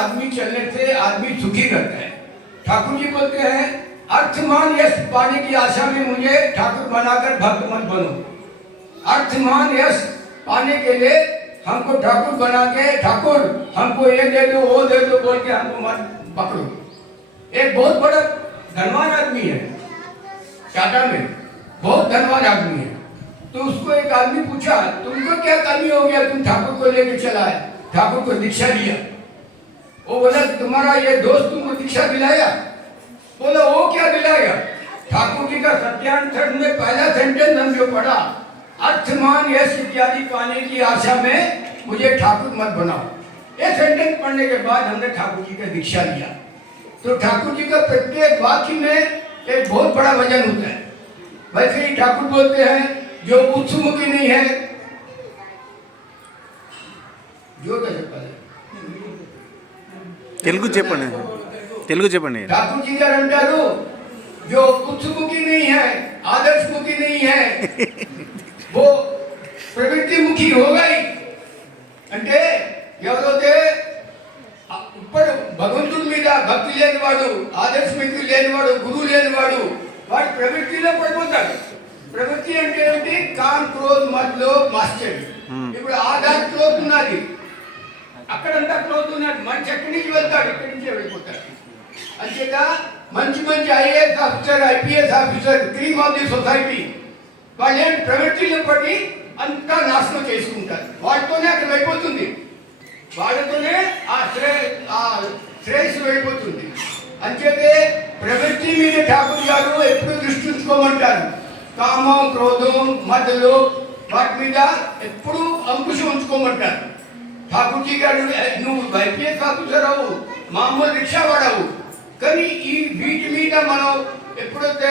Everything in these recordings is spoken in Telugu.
आदमी चलने से आदमी सुखी रहता है। ठाकुर जी बोलते हैं अर्थमान यश पाने की आशा में मुझे ठाकुर बनाकर भक्त मत बनो। अर्थमान यश पाने के लिए हमको ठाकुर बना के ठाकुर हमको ये दे दो वो दे दो बोल के हमको मत पकड़ो। एक बहुत बड़ा धनवान आदमी है, टाटा में बहुत धनवान आदमी है। तो उसको एक आदमी पूछा तुमको क्या कमी हो गया, तुम ठाकुर को लेके चला है, ठाकुर को दीक्षा दिया। वो बोला तुम्हारा ये दोस्त तुमको दीक्षा दिलाया? बोला वो क्या दिलाया? ठाकुर जी का सत्यान्तर में पहला सेंटेंस हम जो पढ़ा, अर्थमान यश इत्यादि पाने की आशा में मुझे ठाकुर मत बनाओ, ये सेंटेंस पढ़ने के बाद हमने ठाकुर जी का दीक्षा लिया। तो ठाकुर जी का प्रत्येक वाक्य में एक बहुत बड़ा वजन होता है। वैसे ही ठाकुर बोलते हैं जो उत्सुमुखी नहीं है, जो తెలుగు చెప్పండి, తెలుగు చెప్పండి. ठाकुर जी गाరు अंटारू जो उत्सुमुखी नहीं है, आदर्श मुखी नहीं है, वो प्रवृत्ति मुखी होगा ही. అంటే ఎవరైతే ఇప్పుడు భగవంతుడి మీద భక్తి లేనివాడు, ఆదర్శముఖి లేనివాడు, గురువు లేనివాడు వాడి ప్రవృత్తిలో పడిపోతాడు. ప్రవృత్తి అంటే ఏంటి? కామ్ క్రోధ్ మద్లో మాస్టర్. ఇప్పుడు ఆధార్ క్రోధ్ ఉన్నది, అక్కడంతా క్రోధ్ ఉన్నది, మంచి ఎక్కడి నుంచి వెళ్తాడు, ఇక్కడి నుంచే వెళ్ళిపోతాడు. అంతేత మంచి మంచి IAS officer, IPS officer, cream of the society వాళ్ళు ఏంటి ప్రవృత్తిలో పడి అంతా నాశనం చేసుకుంటారు. వాటితోనే అక్కడ వెళ్ళిపోతుంది, వాళ్ళతోనే ఆ శ్రేయస్సు వెళ్ళిపోతుంది. అంచేతే ప్రవృత్తి మీద ఠాకూర్ గారు ఎప్పుడు దృష్టి ఉంచుకోమంటారు. కామం, క్రోధం, మదలు వాటి మీద ఎప్పుడు అంకుశం ఉంచుకోమంటారు. ఠాకూర్జీ గారు నువ్వు ఐపీఎస్ ఆఫీసర్ అవు, మామూలు రిక్షా వాడవు, కానీ ఈ వీటి మీద మనం ఎప్పుడైతే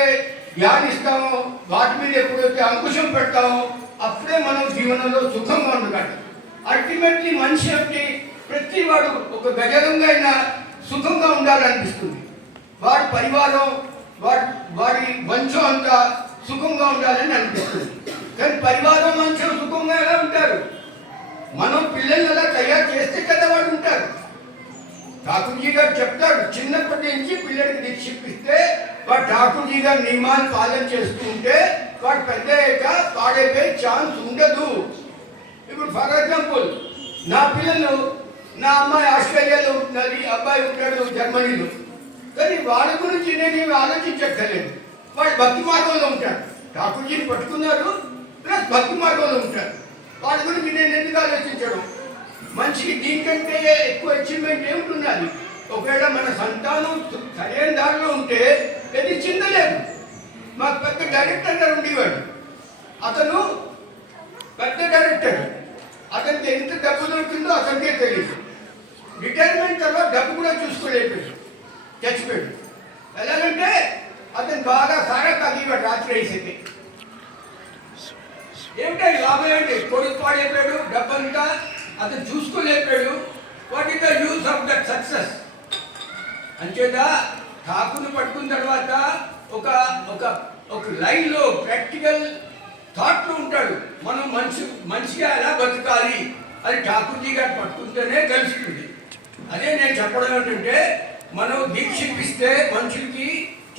ధ్యానిస్తామో, వాటి మీద ఎప్పుడైతే అంకుశం పెడతామో అప్పుడే మనం జీవనంలో సుఖంగా ఉండగలం. అల్టిమేట్లీ మనిషి అంటే ప్రతి వాడు ఒక గజరంగా అయినా సుఖంగా ఉండాలనిపిస్తుంది. వాడి పరివారం, వాడి వంశం అంతా సుఖంగా ఉండాలని అనిపిస్తుంది. కానీ పరివారం వంశం సుఖంగా ఎలా ఉంటారు? మనం పిల్లల్ని అలా తయారు చేస్తే కదా వాడు ఉంటారు. ఠాకూర్జీ గారు చెప్తాడు, చిన్నప్పటి నుంచి పిల్లడికి దీక్షిప్పిస్తే వాడు ఠాకూర్జీ గారు నియమాలు పాలన చేస్తూ ఉంటే వాడు పెద్ద అయ్యాక పాడైపోయే ఛాన్స్ ఉండదు. ఇప్పుడు ఫర్ ఎగ్జాంపుల్ నా పిల్లలు, నా అమ్మాయి ఆస్ట్రేలియాలో ఉంటున్నది, అబ్బాయి ఉంటాడు జర్మనీలో, కానీ వాళ్ళ గురించి నేను ఆలోచించక్కర్లేదు. వాడు భక్తి మార్గంలో ఉంటాడు, ఠాకూర్జీని పట్టుకున్నారు ప్లస్ భక్తి మార్గంలో ఉంటాడు. వాళ్ళ గురించి నేను ఎందుకు ఆలోచించడం? మనిషికి దీనికంటే ఎక్కువ అచీవ్మెంట్ ఏముంటున్నది? ఒకవేళ మన సంతానం సరైన దారిలో ఉంటే ఇది చిందలేదు. మాకు పెద్ద డైరెక్టర్ గారు ఉండేవాడు, అతను పెద్ద డైరెక్టర్, అతనికి ఎంత డబ్బు దొరికిందో అతనికే తెలియదు. రిటైర్మెంట్ తర్వాత డబ్బు కూడా చూసుకోలేకపోయాడు, చచ్చిపోయాడు. ఎలాగంటే అతను బాగా సారా తగ్గివాడు రాత్రి వేసేది. ఏమిటా లాభం ఏంటి? కొడుకు పాడైపోయాడు, డబ్బంతా అతను చూసుకోలేకపోయాడు. What is the use of that success? అంచేత ఠాకూర్ని పట్టుకున్న తర్వాత ఒక ఒక ఒక లైన్లో ప్రాక్టికల్ థాట్లో ఉంటాడు. మనం మనిషిగా ఎలా బతకాలి అది ఠాకూర్జీ గారు పట్టుకుంటేనే తెలుస్తుంది. అదే నేను చెప్పడం ఏంటంటే, మనం దీక్షిప్పిస్తే మనుషులకి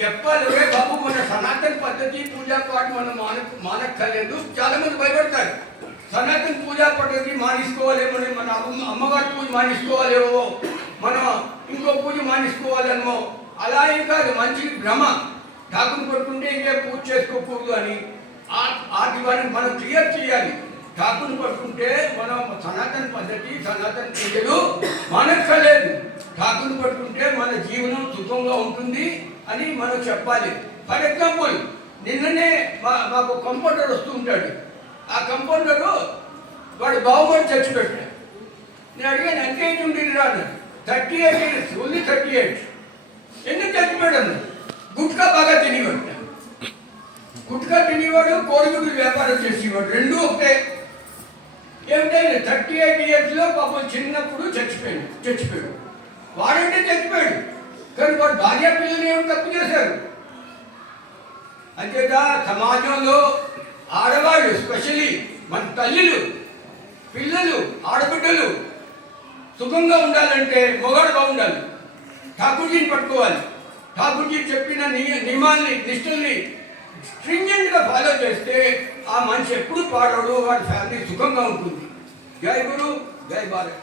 చెప్పాలి, ఒరే బాబు మన సనాతన పద్ధతి పూజా పాట మనం మానక్కర్లేదు. చాలా మంది భయపడతారు, సనాతన పూజా పద్ధతి మానేసుకోవాలేమో, మన అమ్మవారి పూజ మానేసుకోవాలేమో, మనం ఇంకో పూజ మానేసుకోవాలేమో. అలా ఏం కాదు, మంచికి భ్రమ. ఠాకూర్ పట్టుకుంటే ఇంకే పూజ చేసుకోకూడదు అని వాటిని మనం క్లియర్ చేయాలి. ఠాకూర్ పట్టుకుంటే మనం సనాతన పద్ధతి, సనాతన పూజలు మానక్కర్లేదు. ఠాకూర్ పట్టుకుంటే మన జీవనం సుఖంగా ఉంటుంది అని మనం చెప్పాలి. ఫర్ ఎగ్జాంపుల్ నిన్ననే మాకు కంపౌండర్ వస్తూ ఉంటాడు. ఆ కంపౌండరు వాడు బావమని చచ్చిపెట్టాడు. నేను అడిగాను ఎంత ఏజ్ ఉండేది రాను, 38 years, ఓన్లీ 38. ఎందుకు చచ్చిపోయాడు అన్నాడు. గుట్కా బాగా తినేవాడు, గుట్కా తినేవాడు, కోడిగుడ్డు వ్యాపారం చేసేవాడు, రెండూ ఒకటే. ఏమిటంటే 38 years పాపం చిన్నప్పుడు చచ్చిపోయాడు. వాడంటే చచ్చిపోయాడు, కానీ వాడు భార్య పిల్లలు ఏమి తప్పు చేశారు? అంతేత సమాజంలో ఆడవాళ్ళు, స్పెషలీ మన తల్లులు, పిల్లలు, ఆడబిడ్డలు సుఖంగా ఉండాలంటే మొగాడు బాగుండాలి. ఠాకూర్జీని పట్టుకోవాలి. ఠాకూర్జీ చెప్పిన నియమాల్ని నిష్ఠల్ని స్ట్రింజెంట్గా ఫాలో చేస్తే ఆ మనిషి ఎప్పుడు పాడడు, వాడి ఫ్యామిలీ సుఖంగా ఉంటుంది. జై గురు, జై భారత్.